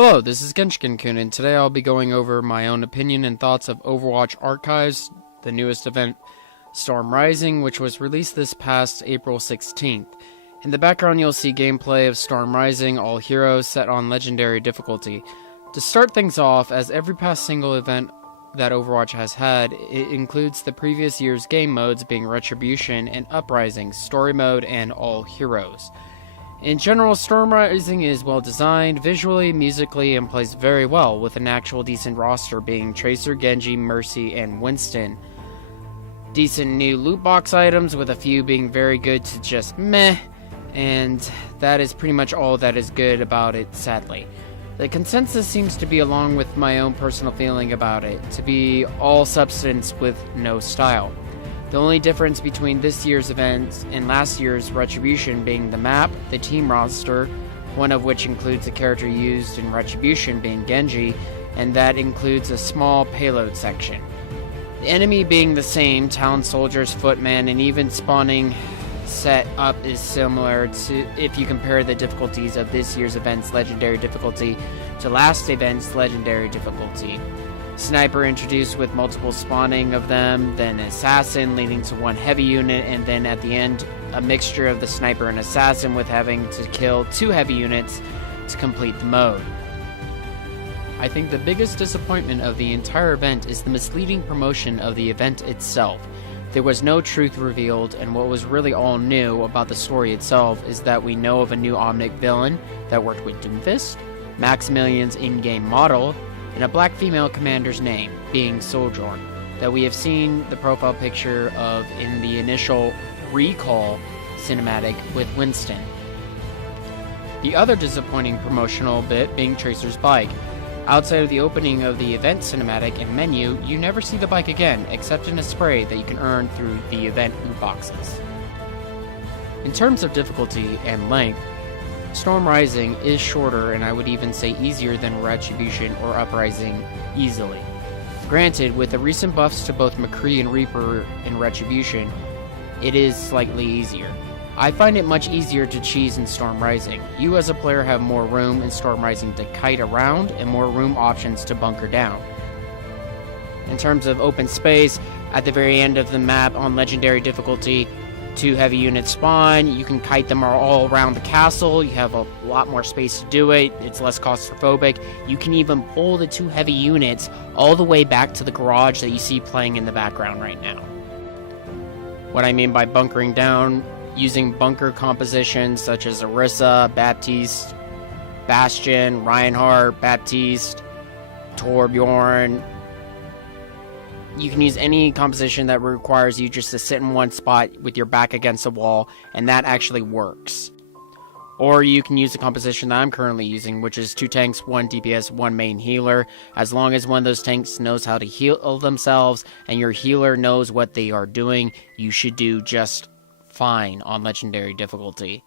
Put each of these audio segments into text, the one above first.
Hello, this is Genshin-kun, and today I'll be going over my own opinion and thoughts of Overwatch Archives, the newest event, Storm Rising, which was released this past April 16th. In the background you'll see gameplay of Storm Rising, all heroes set on legendary difficulty. To start things off, as every past single event that Overwatch has had, it includes the previous year's game modes being Retribution and Uprising, Story Mode, and all heroes. In general, Storm Rising is well designed, visually, musically, and plays very well, with an actual decent roster being Tracer, Genji, Mercy, and Winston. Decent new loot box items, with a few being very good to just meh, and that is pretty much all that is good about it, sadly. The consensus seems to be, along with my own personal feeling about it, to be all substance with no style. The only difference between this year's event and last year's Retribution being the map, the team roster, one of which includes a character used in Retribution being Genji, and that includes a small payload section. The enemy being the same, town soldiers, footmen, and even spawning set up is similar to if you compare the difficulties of this year's event's legendary difficulty to last event's legendary difficulty. Sniper introduced with multiple spawning of them, then assassin leading to one heavy unit, and then at the end a mixture of the sniper and assassin with having to kill two heavy units to complete the mode. I think the biggest disappointment of the entire event is the misleading promotion of the event itself. There was no truth revealed, and what was really all new about the story itself is that we know of a new Omnic villain that worked with Doomfist, Maximilian's in-game model, and a black female commander's name, being Sojourn, that we have seen the profile picture of in the initial Recall cinematic with Winston. The other disappointing promotional bit being Tracer's bike. Outside of the opening of the event cinematic and menu, you never see the bike again, except in a spray that you can earn through the event loot boxes. In terms of difficulty and length, Storm Rising is shorter, and I would even say easier than Retribution or Uprising easily. Granted, with the recent buffs to both Acree and Reaper in Retribution, it is slightly easier. I find it much easier to cheese in Storm Rising. You as a player have more room in Storm Rising to kite around and more room options to bunker down. In terms of open space, at the very end of the map on legendary difficulty, two heavy units spawn, you can kite them all around the castle, you have a lot more space to do it, it's less claustrophobic. You can even pull the two heavy units all the way back to the garage that you see playing in the background right now. What I mean by bunkering down, using bunker compositions such as Orisa, Baptiste, Bastion, Reinhardt, Baptiste, Torbjorn. You can use any composition that requires you just to sit in one spot with your back against a wall, and that actually works. Or you can use the composition that I'm currently using, which is 2 tanks, 1 DPS, 1 main healer. As long as one of those tanks knows how to heal themselves, and your healer knows what they are doing, you should do just fine on legendary difficulty.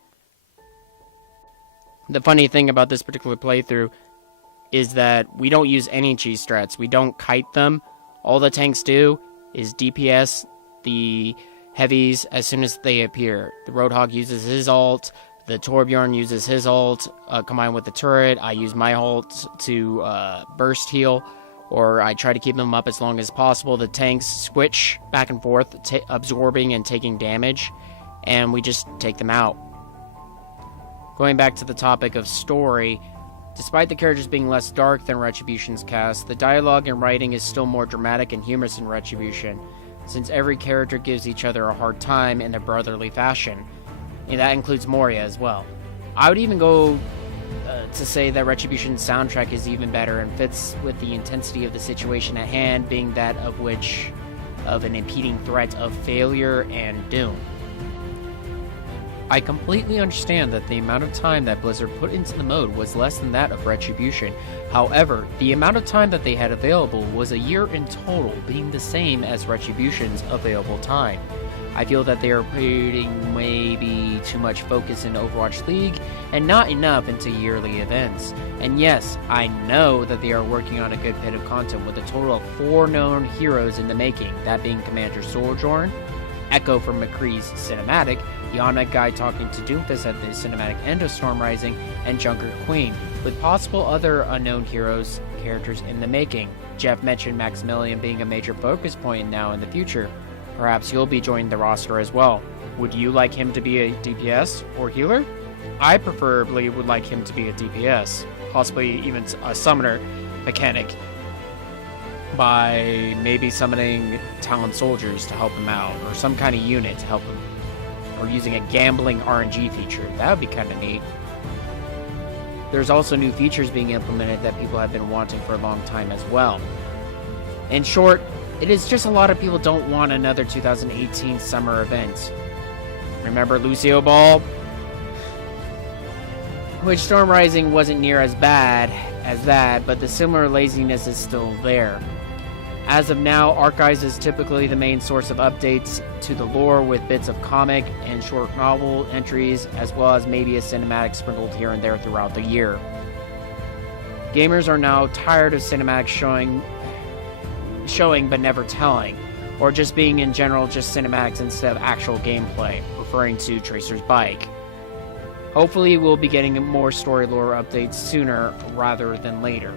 The funny thing about this particular playthrough is that we don't use any cheese strats. We don't kite them. All the tanks do is DPS the heavies as soon as they appear. The Roadhog uses his ult, the Torbjorn uses his ult, combined with the turret. I use my ult to burst heal, or I try to keep them up as long as possible. The tanks switch back and forth, absorbing and taking damage, and we just take them out. Going back to the topic of story, despite the characters being less dark than Retribution's cast, the dialogue and writing is still more dramatic and humorous in Retribution, since every character gives each other a hard time in a brotherly fashion, and that includes Moria as well. I would even go to say that Retribution's soundtrack is even better and fits with the intensity of the situation at hand, being that of an impeding threat of failure and doom. I completely understand that the amount of time that Blizzard put into the mode was less than that of Retribution. However, the amount of time that they had available was a year in total, being the same as Retribution's available time. I feel that they are putting maybe too much focus in Overwatch League and not enough into yearly events. And yes, I know that they are working on a good bit of content with a total of 4 known heroes in the making, that being Commander Sojourn, Echo from Acree's cinematic, the Omnic guy talking to Doomfist at the cinematic end of Storm Rising, and Junker Queen. with possible other unknown characters in the making. Jeff mentioned Maximilian being a major focus point now in the future. Perhaps he'll be joining the roster as well. Would you like him to be a DPS or healer? I preferably would like him to be a DPS, possibly even a summoner mechanic, by maybe summoning Talon soldiers to help him out, or some kind of unit to help him, or using a gambling RNG feature. That would be kind of neat. There's also new features being implemented that people have been wanting for a long time as well. In short, it is just a lot of people don't want another 2018 summer event. Remember Lucio Ball? Which Storm Rising wasn't near as bad as that, but the similar laziness is still there. As of now, Archives is typically the main source of updates to the lore, with bits of comic and short novel entries, as well as maybe a cinematic sprinkled here and there throughout the year. Gamers are now tired of cinematics showing but never telling, or just being in general just cinematics instead of actual gameplay, referring to Tracer's bike. Hopefully we'll be getting more story lore updates sooner rather than later.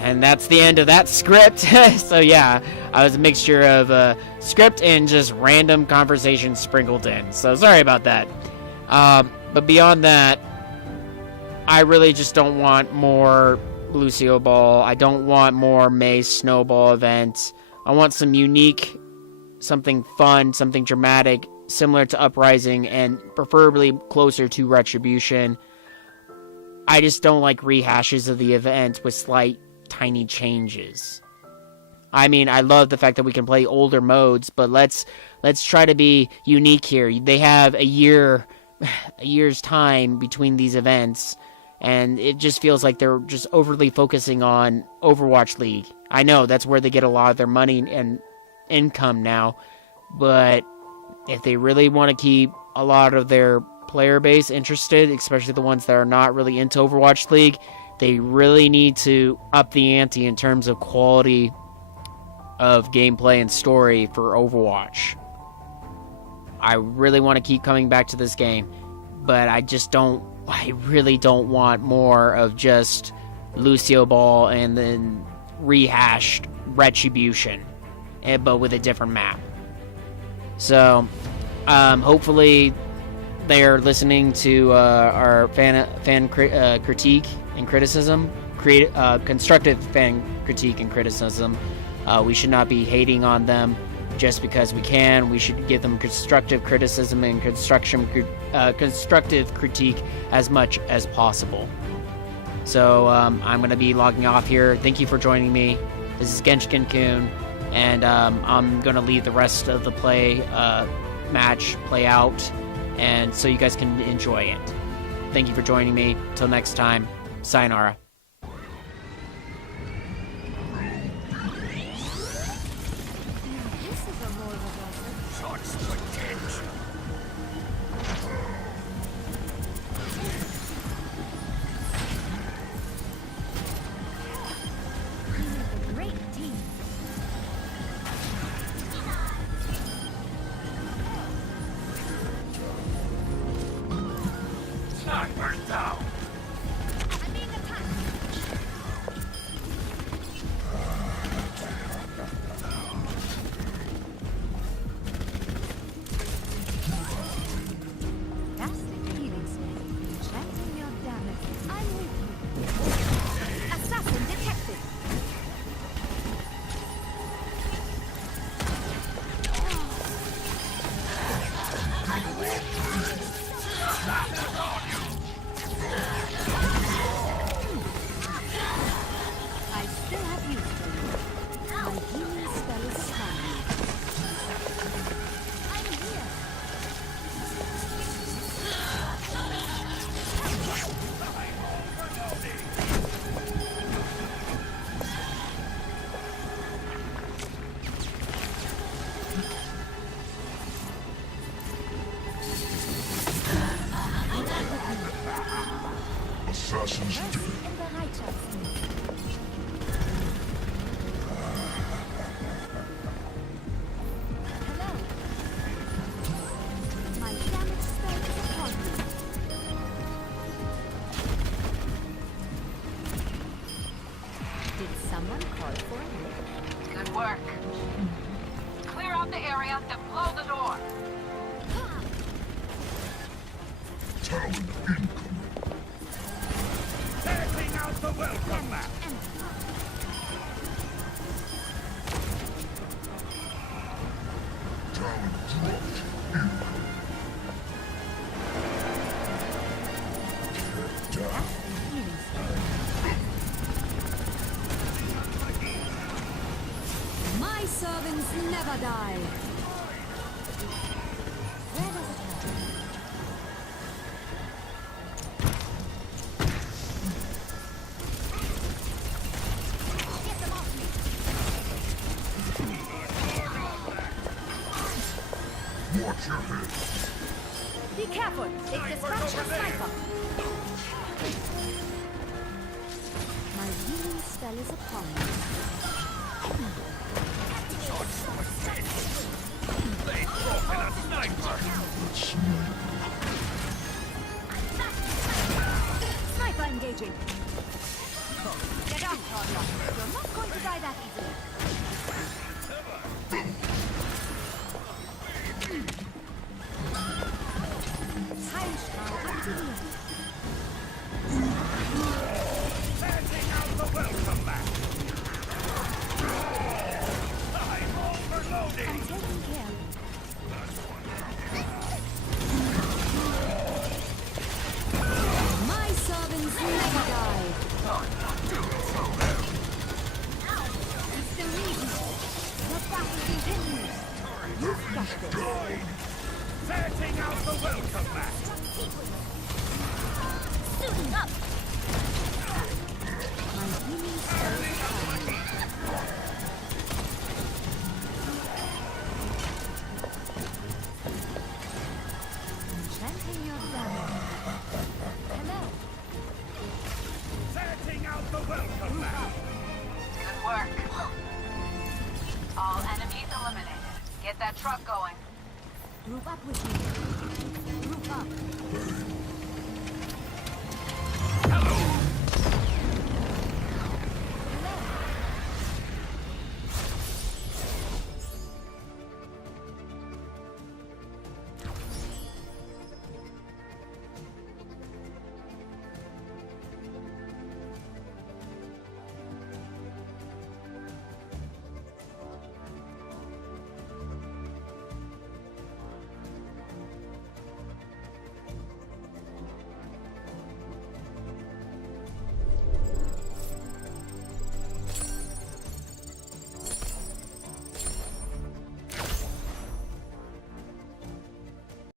And that's the end of that script. So yeah, I was a mixture of script and just random conversation sprinkled in. So sorry about that. But beyond that, I really just don't want more Lucio Ball. I don't want more May Snowball events. I want some unique, something fun, something dramatic, similar to Uprising, and preferably closer to Retribution. I just don't like rehashes of the event with slight, tiny changes. I mean, I love the fact that we can play older modes, but let's try to be unique here. They have a year's time between these events, and it just feels like they're just overly focusing on Overwatch League. I know that's where they get a lot of their money and income now, but if they really want to keep a lot of their player base interested, especially the ones that are not really into Overwatch League, they really need to up the ante in terms of quality of gameplay and story for Overwatch. I really want to keep coming back to this game, but I really don't want more of just Lucio Ball and then rehashed Retribution, but with a different map. So, hopefully they are listening to our fan critique and criticism, constructive fan critique and criticism. We should not be hating on them just because we can. We should give them constructive criticism and constructive critique as much as possible. So I'm going to be logging off here. Thank you for joining me. This is Genshin-kun, and I'm going to leave the rest of the match play out, and so you guys can enjoy it. Thank you for joining me. Till next time, sayonara. Assassins do. Someone called for a lift. Good work. Clear out the area, then blow the door. Talon incoming. Taking out the welcome map. Talon dropped incoming. Down. My servants never die. Where does it happen? Get them off me. Watch your head. Be careful. They dispatched a sniper. My healing spell is upon me. They drop in a sniper. Sniper engaging. Get down, toddler. You're not going to die that easily.